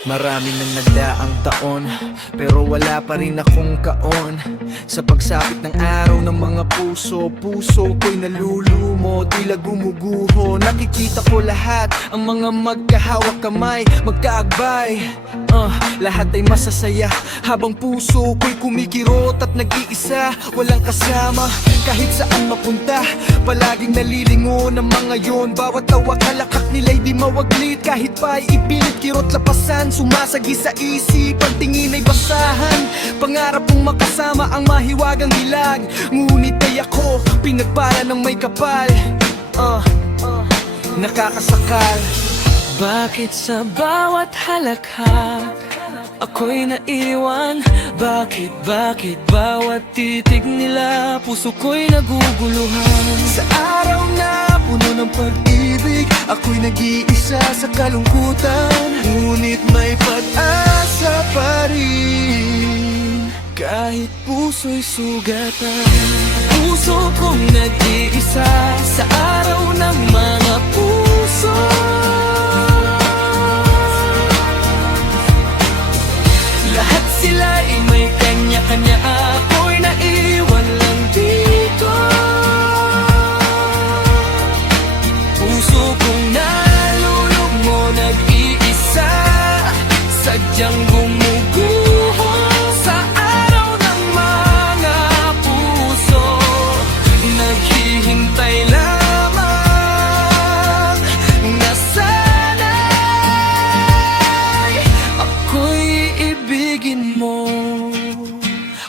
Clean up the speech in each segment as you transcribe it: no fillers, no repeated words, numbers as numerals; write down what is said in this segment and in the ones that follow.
Marami nang nagdaang taon, pero wala pa rin akong kaon. Sa pagsapit ng araw ng mga puso ko'y nalulumo, tila gumuguho. Nakikita ko lahat, ang mga magkahawak kamay, magkaagbay. Lahat ay masasaya, habang puso ko'y kumikirot at nag-iisa. Walang kasama, kahit saan mapunta, palaging nalilingon ang mga yon. Bawat tawa kalakak nila'y di mawaglit, kahit pa'y ipilit kirot lapasan. Sumasagi sa isip, ang tingin ay basahan. Pangarap kong makasama ang mahiwagang hilag, ngunit ay ako pinagpala ng may kapal. Nakakasakal. Bakit sa bawat halakhak ako'y naiwan? Bakit bawat titig nila puso ko'y naguguluhan? Sa araw na puno ng pag-ibig, ako'y nag-iisa sa kalungkutan. Ngunit may pag-asa pa rin, kahit puso'y sugatan. Puso kong nag-iisa sa araw ng mga puso. Lahat sila'y may kanya-kanya, ako'y naiwan lang dito. Puso kong nalulumo, nag-iisa, sadyang gumuguho. Sa araw ng mga puso, naghihintay lamang na sana'y ako'y ibigin mo.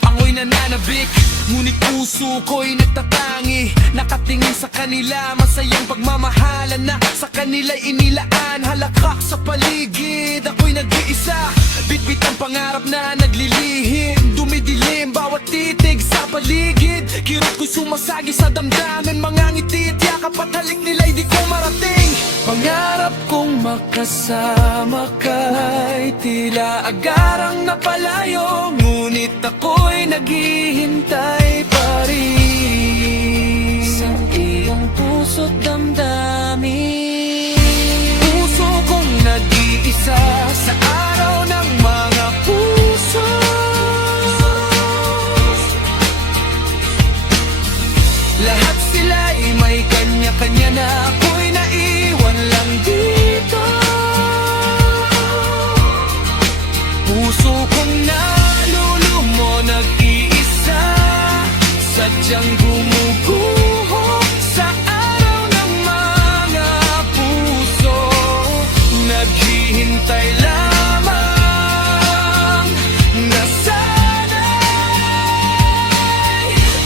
Ako'y nananabik, ngunit puso ko'y nagtatangi. Nakatingin sa kanila, masayang pagmamahalan na sa kanila'y inilaan. Halakhak sa paligid, ako'y nag-iisa, bitbit ang pangarap na naglilihim. Dumidilim bawat titig sa paligid, kirot ko'y sumasagi sa damdamin. Mga ngiti at yakap at halik nila'y di ko marating. Pangarap kong makasama ka'y tila agarang napalayo, ngunit ako'y naghihintay pa rin sa iyong puso't damdamin. Puso kong nag-iisa sa araw ng mga puso. Lahat sila'y may kanya-kanya na, ako'y naiwan lang dito. Puso kong nalulumo, nag-iisa, sadyang gumuguho. Sa araw ng mga puso, naghihintay lamang na sana'y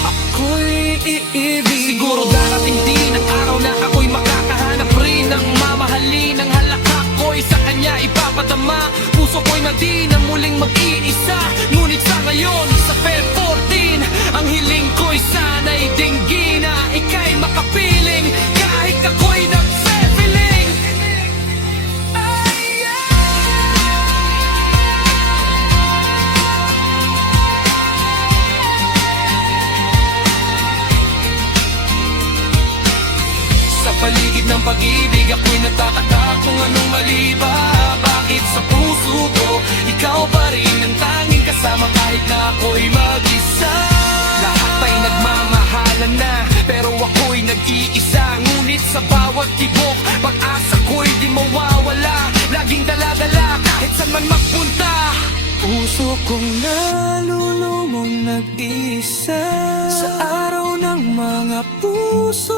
ako'y iibig. Siguro darating din ang araw na ako'y makakahanap rin ng mamahalin. Ang halakhak ko'y sa kanya ipapadama. Puso ko'y madi na muling mag-iisa, ngunit sa ngayon, sa Feb 14, ang hiling ko'y sana'y dinggin na ika'y makapiling, kahit ako'y nagse-feeling. Sa paligid ng pag-ibig, ako'y nagtataka kung anong mali ba. Bakit sa puso ko, ikaw pa rin ang tanging kasama kahit na ako'y mag-isa. Lahat ay nagmamahalan na, pero ako'y nag-iisa. Ngunit sa bawat tibok, pag-asa ko'y di mawawala. Laging dala-dala kahit saan man magpunta. Puso kong nalulumong nag-iisa sa araw ng mga puso.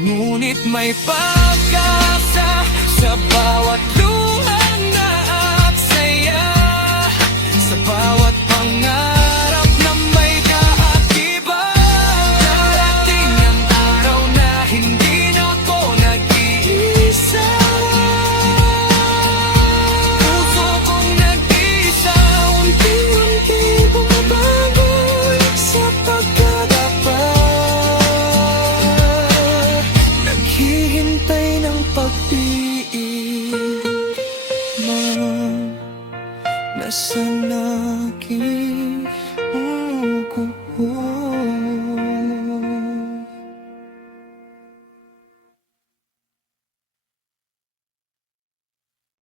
Ngunit may pag-asa sa bawat luha na aksaya, sa bawat pangarap na may kaakibat. Darating ang araw na hindi na ako nag-iisa. Puso kong nag-iisa, unti-unti bumabago sa pagkadapat. Naghihintay ng pag-ibig mo na sa akin.